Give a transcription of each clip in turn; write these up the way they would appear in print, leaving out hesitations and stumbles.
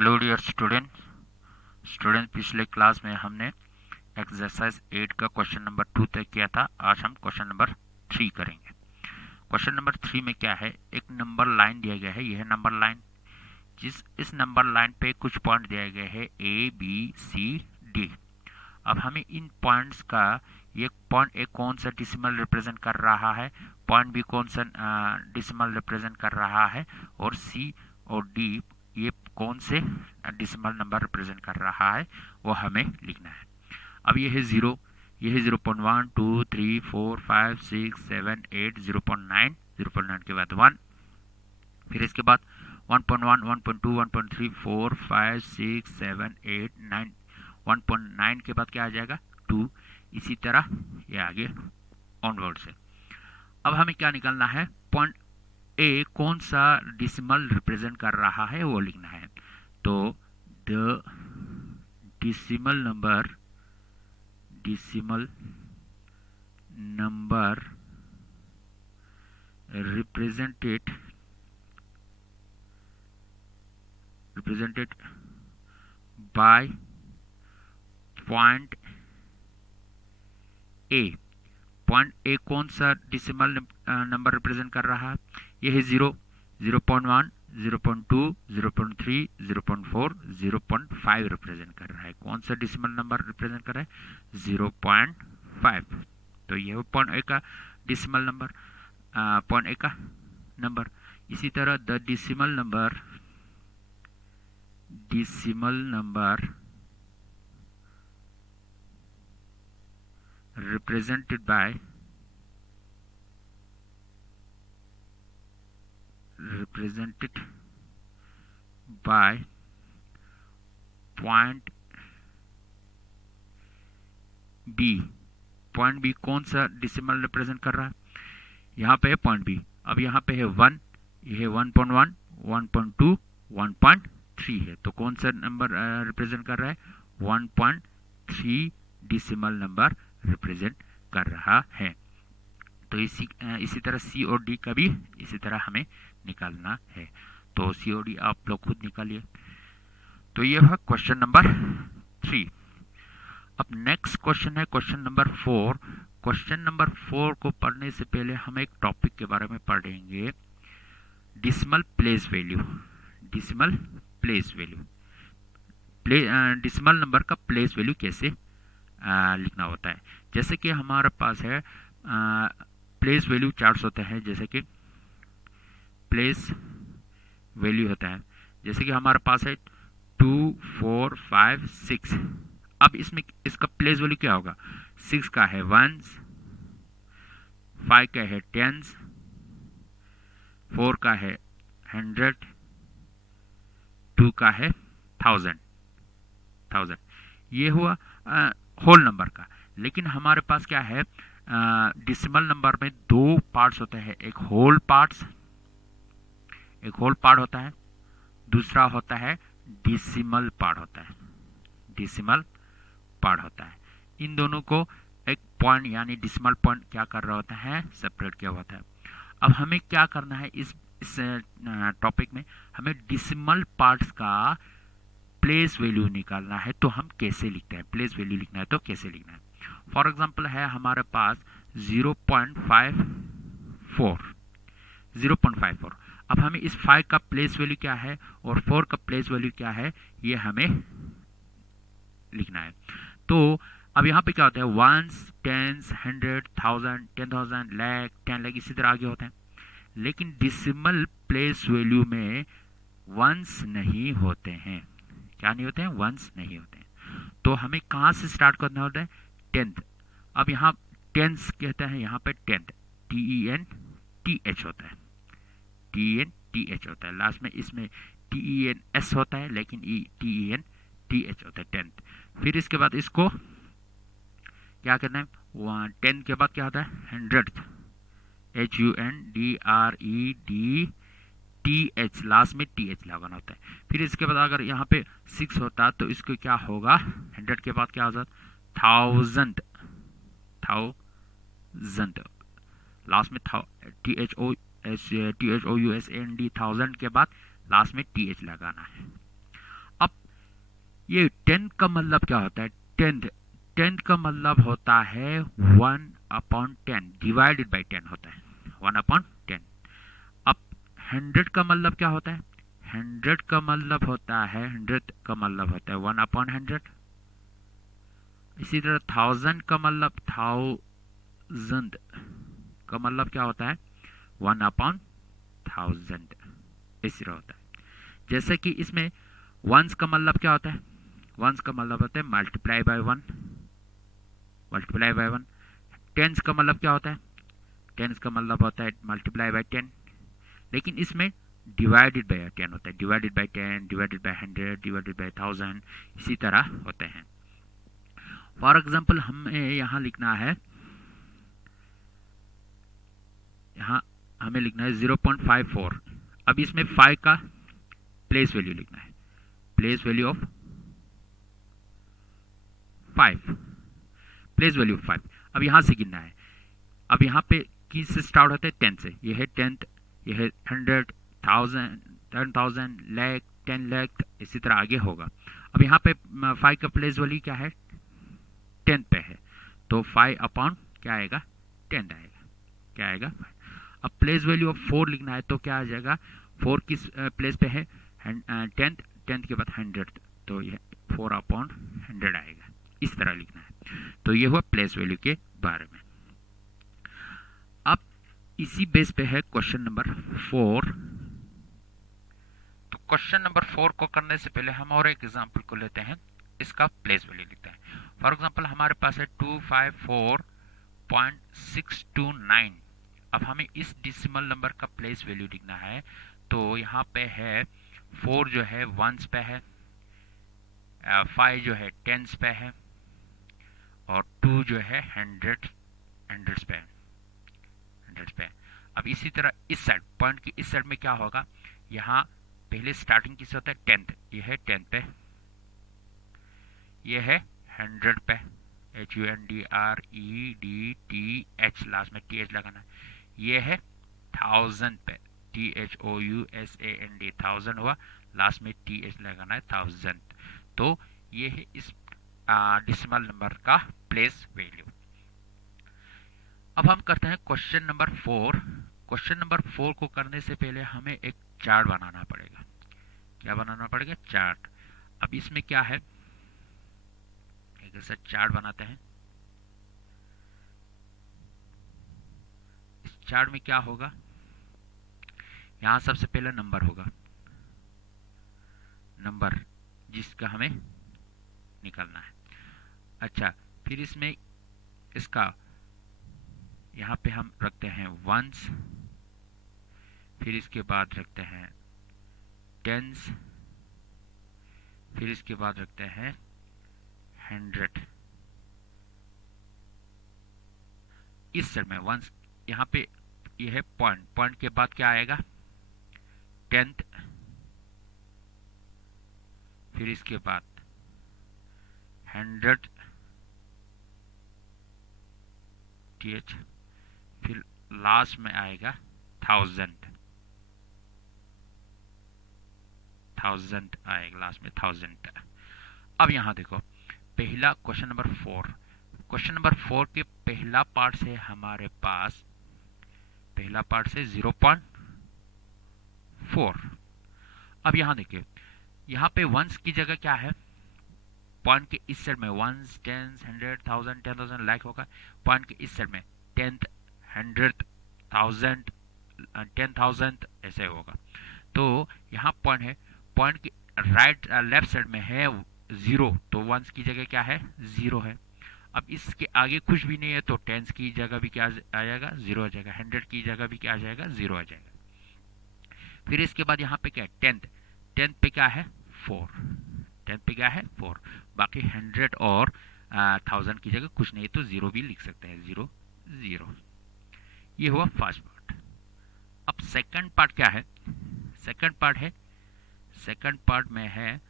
Hello dear student पिछले class में हमने एक्सरसाइज 8 का क्वेश्चन नंबर 2 तक किया था। आज हम क्वेश्चन नंबर 3 करेंगे। क्वेश्चन नंबर 3 में क्या है, एक नंबर लाइन दिया गया है। यह नंबर लाइन, इस नंबर लाइन पे कुछ पॉइंट दिए गए हैं ए बी सी डी। अब हमें इन पॉइंट्स का, ये पॉइंट ए कौन सा डिसिमल रिप्रेजेंट कर रहा है, पॉइंट बी कौन सा डिसिमल रिप्रेजेंट कर रहा है, और सी और डी ये कौन से डिसिमल नंबर रिप्रेजेंट कर रहा है, वो हमें लिखना है। अब ये है 0, ये है 0.1 2 3 4 5 6 7 8 0.9, 0.9 के बाद 1, फिर इसके बाद 1.1 1.2 1.3 4 5 6 7 8 9, 1.9 के बाद क्या आ जाएगा 2, इसी तरह ये आगे ऑनवर्ड से। अब हमें क्या निकालना है, पॉइंट ए कौन सा डिसिमल रिप्रेजेंट कर रहा है वो लिखना है। तो the decimal number represented by point A, point A कौन सा डिसिमल नंबर रिप्रेजेंट कर रहा है, यह है 0, 0.1 0.2 0.3 0.4 0.5 रिप्रेजेंट कर रहा है। कौन सा डिसिमल नंबर रिप्रेजेंट कर रहा है, 0.5। तो यह पॉइंट ए का डिसिमल नंबर, पॉइंट ए का नंबर। इसी तरह the decimal number represented by point B, point B कौन सा डिसिमल रिप्रेजेंट कर रहा है, यहाँ पे है पॉइंट बी। अब यहाँ पे है 1, ये है 1.1 1.2 1.3 है, तो कौन सा नंबर रिप्रेजेंट कर रहा है, 1.3 डिसिमल नंबर रिप्रेजेंट कर रहा है। तो इसी तरह सी और डी का भी इसी तरह हमें निकालना है। तो सी और डी आप लोग खुद निकालिए। तो ये है क्वेश्चन नंबर 3। अब नेक्स्ट क्वेश्चन है क्वेश्चन नंबर 4। क्वेश्चन नंबर 4 को पढ़ने से पहले हम एक टॉपिक के बारे में पढ़ेंगे, decimal place value. Decimal place value, decimal number का प्लेस वैल्यू कैसे लिखना होता है। जैसे कि हमारे पास है प्लेस वैल्यू चार्ट्स होते हैं, जैसे कि प्लेस वैल्यू होता है, जैसे कि हमारे पास है 2 4 5 6। अब इसमें इसका प्लेस वैल्यू क्या होगा, 6 का है 1s, 5 का है 10s, 4 का है 100, 2 का है 1000। ये हुआ होल नंबर का। लेकिन हमारे पास क्या है, डिसिमल नंबर में दो पार्ट्स होते हैं, एक होल पार्ट होता है, दूसरा होता है डिसिमल पार्ट होता है। इन दोनों को एक पॉइंट यानी डिसिमल पॉइंट क्या कर रहा होता है, सेपरेट किया होता है। अब हमें क्या करना है, इस टॉपिक में हमें डिसिमल पार्ट्स का प्लेस वैल्यू निकालना है। तो हम कैसे लिखते हैं, प्लेस वैल्यू लिखना है तो कैसे लिखना है। फॉर एग्जांपल है हमारे पास 0.54। अब हमें इस 5 का प्लेस वैल्यू क्या है और 4 का प्लेस वैल्यू क्या है, ये हमें लिखना है। तो अब यहाँ पे क्या होता है, 1s 10s 100 1000 10,000 लाख 10 लाख इसी तरह आगे होते हैं। लेकिन डिसिमल प्लेस वैल्यू में 1s नहीं होते हैं। क्या नहीं होते हैं, 1s नहीं होते हैं। तो हमें कहाँ से स्टार्ट करना होता है, 10th। अब यहाँ 10s कहते हैं, यहाँ पे 10th TENTH होता है, TENTH होता है। लास्ट में इसमें TENS होता है, लेकिन TENTH होता है 10th। फिर इसके बाद इसको क्या करना है, 10 के बाद क्या होता है 100th, HUNDREDTH, लास्ट में TH लगाना होता है। फिर इसके बाद अगर यहाँ पे 6 होता तो इसको क्या होगा, 100 के बाद क्या हो जाता, 1000, लास्ट में THOUSAND 1000 के बाद लास्ट में TH लगाना है। ये 10 का मतलब क्या होता है? 10 10 का मतलब होता है 1/10 डिवाइडेड बाई 10 होता है, 1/10। अब 100 का मतलब क्या होता है? 100 का मतलब होता है 100 का मतलब होता है 1/100। इसी तरह 1000 का मतलब 1000 का मतलब क्या होता है? 1/1000 इस तरह होता है। जैसे कि इसमें वंस का मतलब क्या होता है? वंस का मतलब होता है multiply by 1, multiply by 1। Tens का मतलब क्या होता है? टेंस का मतलब होता है मल्टीप्लाई बाय 10, लेकिन इसमें डिवाइडेड बाय 10 होता है, divided by 10, divided by 100, divided by 1000, इसी तरह होते हैं। फॉर एग्जांपल हमें यहाँ लिखना है, यहाँ हमें लिखना है 0.54। अब इसमें 5 का प्लेस वैल्यू लिखना है, place value of 5, place value of 5। अब यहाँ से गिनना है। अब यहाँ पे किस से स्टार्ट होता है? 10 से। ये है 10th, ये है 100, 1000, 10,000, लाख, 10 लाख, इसी तरह आगे होगा। अब यहाँ पे 5 का प्लेस वैल्यू क्या है? 10 पे है, तो 5 अपॉन क्या आएगा? 10 आएगा। क्या आएगा? अब प्लेस वैल्यू ऑफ 4 लिखना है, तो क्या आ जाएगा? 4 किस प्लेस पे है? 10th, 10th के बाद 100, तो ये 4 अपॉन 100 आएगा। इस तरह लिखना है। तो ये हुआ प्लेस वैल्यू के बारे में। अब इसी बेस पे है क्वेश्चन नंबर 4। तो क्वेश्चन नंबर 4 को करने से पहले हम और एक एग्जांपल को लेते हैं, इसका प्लेस वैल्यू लिखते हैं। फॉर एग्जांपल हमारे पास है 254.629। अब हमें इस डिसिमल नंबर का प्लेस वैल्यू लिखना है, तो यहाँ पे है 4 जो है वंस पे है, 5 जो है टेंस पे है, और 2 जो है हंड्रेड्स पे है, हंड्रेड्स पे है। अब इसी तरह इस साइड, पॉइंट की इस साइड में क्या होगा? यहाँ पहले स्टार्टिंग किससे होता है? 10th, ये है 10 पे, ये है 100 पे, HUNDREDTH, लास्ट में TH लगाना है। ये है 1000 पे, THOUSAND, 1000 हुआ, लास्ट में TH लगाना है, 1000। तो ये है इस डिसिमल नंबर का प्लेस वैल्यू। अब हम करते हैं क्वेश्चन नंबर 4। क्वेश्चन नंबर 4 को करने से पहले हमें एक चार्ट बनाना पड़ेगा। क्या बनाना पड़ेगा? चार्ट। अब इसमें क्या है, एक ऐसा चार्ट बनाते हैं। इस चार्ट में क्या होगा? यहाँ सबसे पहला नंबर होगा, नंबर जिसका हमें निकालना है। अच्छा, फिर इसमें इसका यहाँ पे हम रखते हैं वंस, फिर इसके बाद रखते हैं टेंस, फिर इसके बाद रखते हैं 100। इस सेट में वंस, यहाँ पे ये है पॉइंट, पॉइंट के बाद क्या आएगा? 10th, फिर इसके बाद 100 TH, फिर लास्ट में आएगा 1000 आएगा, लास्ट में 1000। अब यहाँ देखो, पहला क्वेश्चन नंबर 4, क्वेश्चन नंबर 4 के पहला पार्ट से हमारे पास, पहला पार्ट से 0.4। अब यहाँ देखिए, यहाँ पे वंस की जगह क्या है? पॉइंट के इस साइड में वंस, टेंस, 100, 1000, 10,000 लाइक होगा। पॉइंट के इस साइड में 10th, 100, 1000, 10,000 ऐसे होगा। तो यहाँ पॉइंट है, पॉइंट के राइट लेफ्ट साइड में है 0, तो वंस की जगह क्या है? 0 है। अब इसके आगे कुछ भी नहीं है, तो टेंस की जगह भी क्या आ जाएगा? 0 आ जाएगा। 100 की जगह भी क्या आ जाएगा? 0 आ जाएगा। फिर इसके बाद यहाँ पे क्या है? 10th, 10th पे क्या है? 4, 10th पे क्या है? 4। बाकी 100 और 1000 की जगह कुछ नहीं, तो 0 भी लिख सकते हैं, 0 0। ये हुआ फर्स्ट पार्ट। अब सेकंड पार्ट क्या है? सेकंड पार्ट है, सेकंड पार्ट में है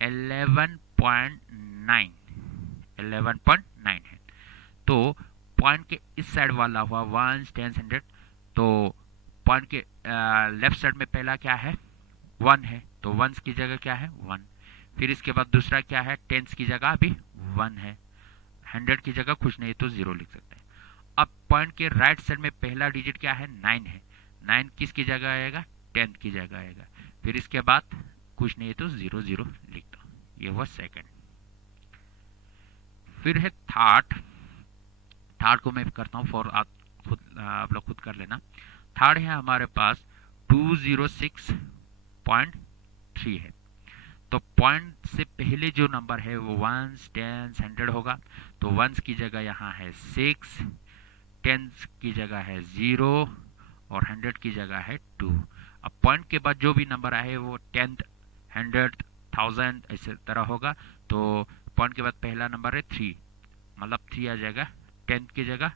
11.9, 11.9 है। तो पॉइंट के इस साइड वाला हुआ 1, 10, 100, तो पॉइंट के लेफ्ट साइड में पहला क्या है? 1 है, तो 1 की जगह क्या है? 1। फिर इसके बाद दूसरा क्या है, टेंस की जगह अभी 1 है, 100 की जगह कुछ नहीं तो 0 लिख सकते हैं। अब पॉइंट के राइट साइड में पहला डिजिट क्या है, 9 है, 9 किसकी जगह आएगा, 10 की जगह आएगा। फिर इसके बाद कुछ नहीं तो 0 0 लिख दो, ये हुआ सेकंड। फिर है थर्ड, थर्ड को मैं करता हूँ फॉर आप लोग खुद कर लेना। थर्ड है हमारे पास 206.3 है, तो पॉइंट से पहले जो नंबर है वो 1s 10s 100 होगा, तो 1s की जगह यहाँ है 6, 10s की जगह है 0 और 100 की जगह है 2। अब पॉइंट के बाद जो भी नंबर आए वो 10th 100 1000 ऐसे तरह होगा, तो पॉइंट के बाद पहला नंबर है 3, मतलब 3 आ जाएगा 10th की जगह,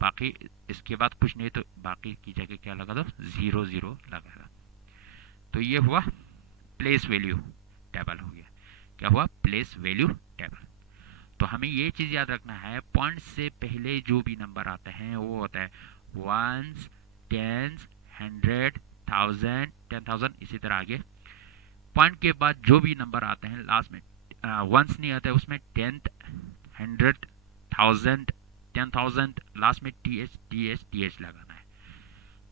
बाकी इसके बाद कुछ नहीं तो बाकी की जगह क्या लगा दो, 0 0 लगाएगा। तो ये हुआ प्लेस वैल्यू टेबल हो गया। क्या हुआ, प्लेस वैल्यू टेबल। तो हमें ये चीज याद रखना है, पॉइंट से पहले जो भी नंबर आते हैं वो होता है 1s 10s 100 1000 10,000 इसी तरह आगे। पॉइंट के बाद जो भी नंबर आते हैं लास्ट में 1s नहीं आता है, उसमें 10th 100 1000 10,000 लास्ट में th लगाना है।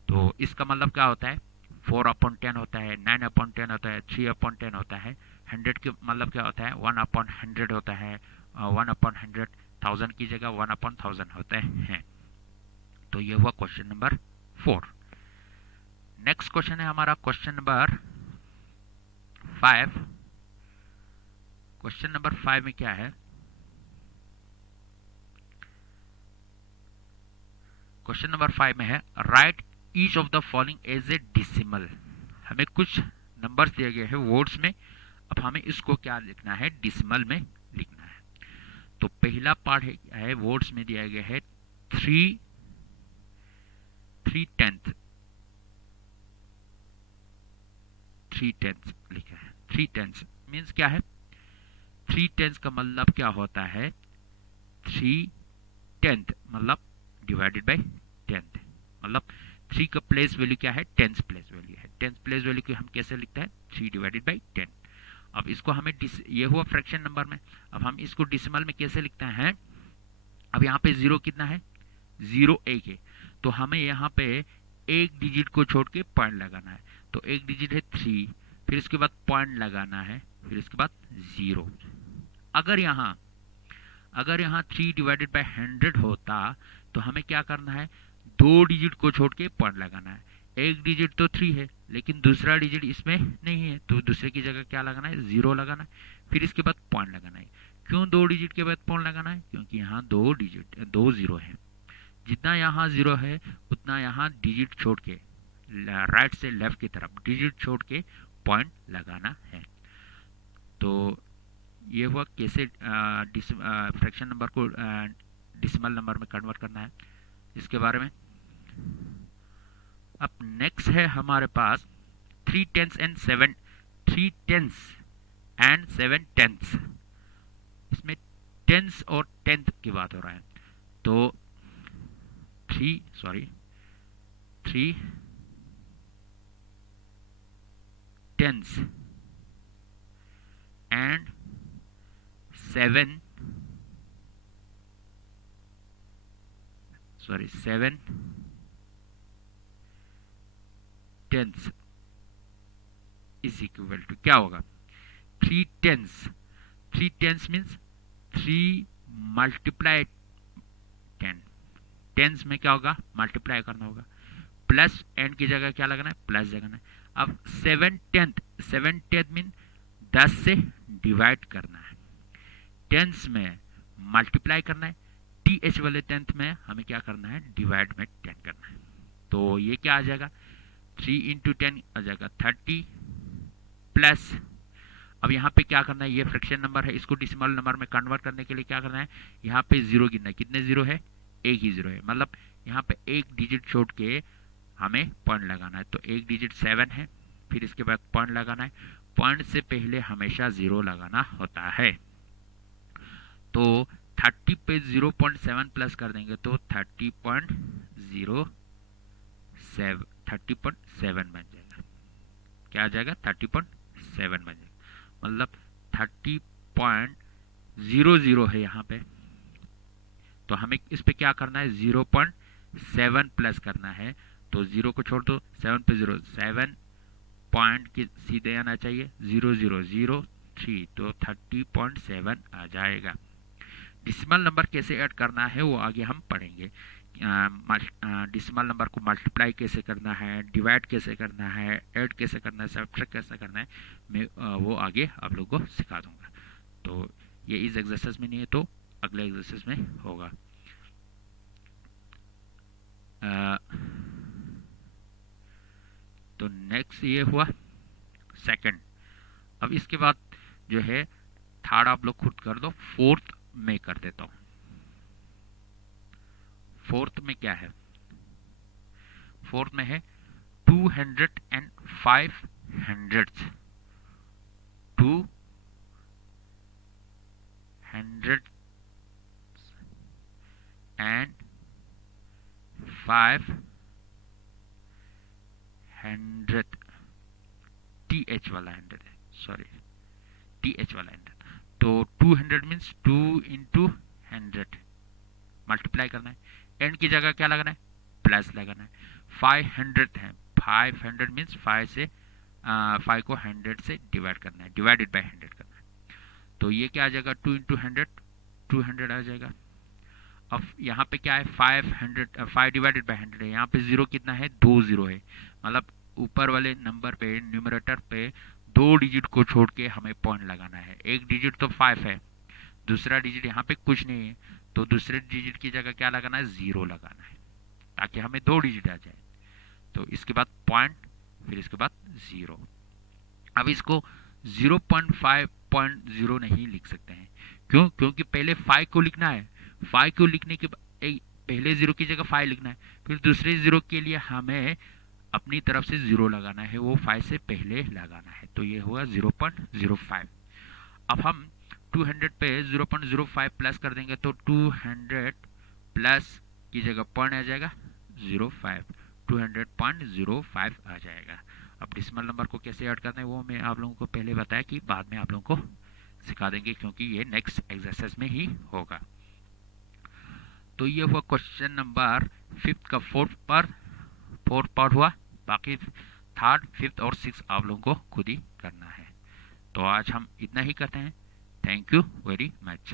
तो इसका मतलब क्या होता है, 4/10 होता है, 9/10 होता है, 3/10 होता है, 100 के मतलब क्या होता है 1/100 होता है, 1/100 1000 की जगह 1/1000 होता है। तो ये हुआ क्वेश्चन नंबर 4। नेक्स्ट क्वेश्चन है हमारा क्वेश्चन नंबर 5। क्वेश्चन नंबर 5 में क्या है, क्वेश्चन नंबर 5 में है write each of the following as a decimal. हमें कुछ नंबर्स दिए गए हैं वर्ड्स में, अब हमें इसको क्या लिखना है, डिसिमल में लिखना है। तो पहला पार्ट है वर्ड्स में दिया गया है 3 10th 3 10th लिखा है। 3 10th मीन्स क्या है, 3 10th का मतलब क्या होता है, 3 10th मतलब डिवाइडेड बाय 10th, मतलब 3 का प्लेस वैल्यू क्या है, 10th प्लेस वैल्यू है। 10th प्लेस वैल्यू को हम कैसे लिखते हैं, 3 डिवाइडेड बाय 10। अब इसको हमें ये हुआ फ्रैक्शन नंबर में, अब हम इसको डिसिमल में कैसे लिखते हैं। अब यहाँ पे 0 कितना है, 0 1 है, तो हमें यहाँ पे एक डिजिट को छोड़ के पॉइंट लगाना है। तो एक डिजिट है 3, फिर इसके बाद पॉइंट लगाना है, फिर इसके बाद 0। अगर यहाँ 3 डिवाइडेड बाय 100 होता तो हमें क्या करना है, 2 डिजिट को छोड़ के पॉइंट लगाना है। एक डिजिट तो 3 है लेकिन दूसरा डिजिट इसमें नहीं है, तो दूसरे की जगह क्या लगाना है, 0 लगाना है, फिर इसके बाद पॉइंट लगाना है। क्यों 2 डिजिट के बाद पॉइंट लगाना है, क्योंकि यहाँ 2 0 है, जितना यहाँ 0 है उतना यहाँ डिजिट छोड़ के राइट से लेफ्ट की तरफ डिजिट छोड़ के पॉइंट लगाना है। तो ये हुआ कैसे फ्रैक्शन नंबर को डिसिमल नंबर में कन्वर्ट करना है, इसके बारे में। अब नेक्स्ट है हमारे पास 3 10s एंड 7 10s। इसमें टेंस और 10th की बात हो रहा है, तो 3 10s and 7 10s is equal to क्या होगा, 3 10s मीन्स 3 मल्टीप्लाई 10। टेंस में क्या होगा, मल्टीप्लाई करना होगा, प्लस एंड की जगह क्या लगाना है, प्लस लगाना है। अब 7 10th मीन 10 से डिवाइड करना है, टेंस में मल्टीप्लाई करना है, th वाले 10th में हमें क्या करना है, डिवाइड में 10 करना है। तो ये क्या आ जाएगा, 3 इंटू 10 आ जाएगा 30 प्लस, अब यहाँ पे क्या करना है, ये फ्रैक्शन नंबर है, इसको डिसिमल नंबर में कन्वर्ट करने के लिए क्या करना है, यहाँ पे 0 गिनना है। कितने 0 है, एक ही 0 है, मतलब यहाँ पे एक डिजिट छोड़ के हमें पॉइंट लगाना है। तो एक डिजिट 7 है, फिर इसके बाद पॉइंट लगाना है, पॉइंट से पहले हमेशा 0 लगाना होता है। तो 30 पे 0.7 प्लस कर देंगे तो 30.7 बन जाएगा। क्या आ जाएगा, 30.7 बन जाएगा, मतलब 30.00 है यहाँ पे, तो हमें इस पे क्या करना है, 0.7 प्लस करना है। तो 0 को छोड़ दो, 7 पे 0, 7 पॉइंट के सीधे आना चाहिए, 0003, तो 30.7 आ जाएगा। डिसिमल नंबर कैसे ऐड करना है वो आगे हम पढ़ेंगे। डिसिमल नंबर को मल्टीप्लाई कैसे करना है, डिवाइड कैसे करना है, ऐड कैसे करना है, सब्ट्रैक्ट कैसे करना है, मैं वो आगे आप लोगों को सिखा दूंगा। तो ये इस एक्सरसाइज में नहीं है तो अगले एक्सरसाइज में होगा। तो नेक्स्ट ये हुआ सेकंड। अब इसके बाद जो है थर्ड आप लोग खुद कर दो, फोर्थ में कर देता हूं। फोर्थ में क्या है, फोर्थ में है 205 हंड्रेड्स, 200 and 500, TH वाला 100 है, सॉरी TH वाला 100। तो 200 मीन्स 2 इंटू 100 मल्टीप्लाई करना है, एंड की जगह क्या लगाना है, प्लस लगाना है। 500 है, 500 मीन्स 5 से 5 को 100 से डिवाइड करना है, डिवाइडेड बाय 100 करना है। तो ये क्या आ जाएगा, 2 इंटू 100, 200 आ जाएगा। अब यहाँ पे क्या है, 500, 5 डिवाइडेड बाय 100 है, यहाँ पे जीरो कितना है, 2 जीरो है, मतलब ऊपर वाले नंबर पे न्यूमरेटर पे 2 डिजिट को छोड़ के हमें पॉइंट लगाना है। एक डिजिट तो 5 है, दूसरा डिजिट यहाँ पे कुछ नहीं है, तो दूसरे डिजिट की जगह क्या लगाना है, 0 लगाना है, ताकि हमें 2 डिजिट आ जाए। तो इसके बाद पॉइंट, फिर इसके बाद 0। अब इसको 0.5.0 नहीं लिख सकते हैं, क्यों, क्योंकि पहले 5 को लिखना है, 5 को लिखने के पहले 0 की जगह 5 लिखना है, फिर दूसरे 0 के लिए हमें अपनी तरफ से 0 लगाना है, वो 5 से पहले लगाना है। तो ये हुआ 0.05। अब हम 200 पे 0.05 प्लस कर देंगे, तो 200 प्लस की जगह पॉइंट आ जाएगा 05, 200.05 आ जाएगा। अब डिसिमल नंबर को कैसे ऐड करना है वो मैं आप लोगों को पहले बताया कि बाद में आप लोगों को सिखा देंगे, क्योंकि ये नेक्स्ट एक्सरसाइज में ही होगा। तो ये हुआ क्वेश्चन नंबर 5 का 4th पार्ट हुआ। बाकी 3rd, 5th और 6th आप लोगों को खुद ही करना है। तो आज हम इतना ही करते हैं। Thank you very much.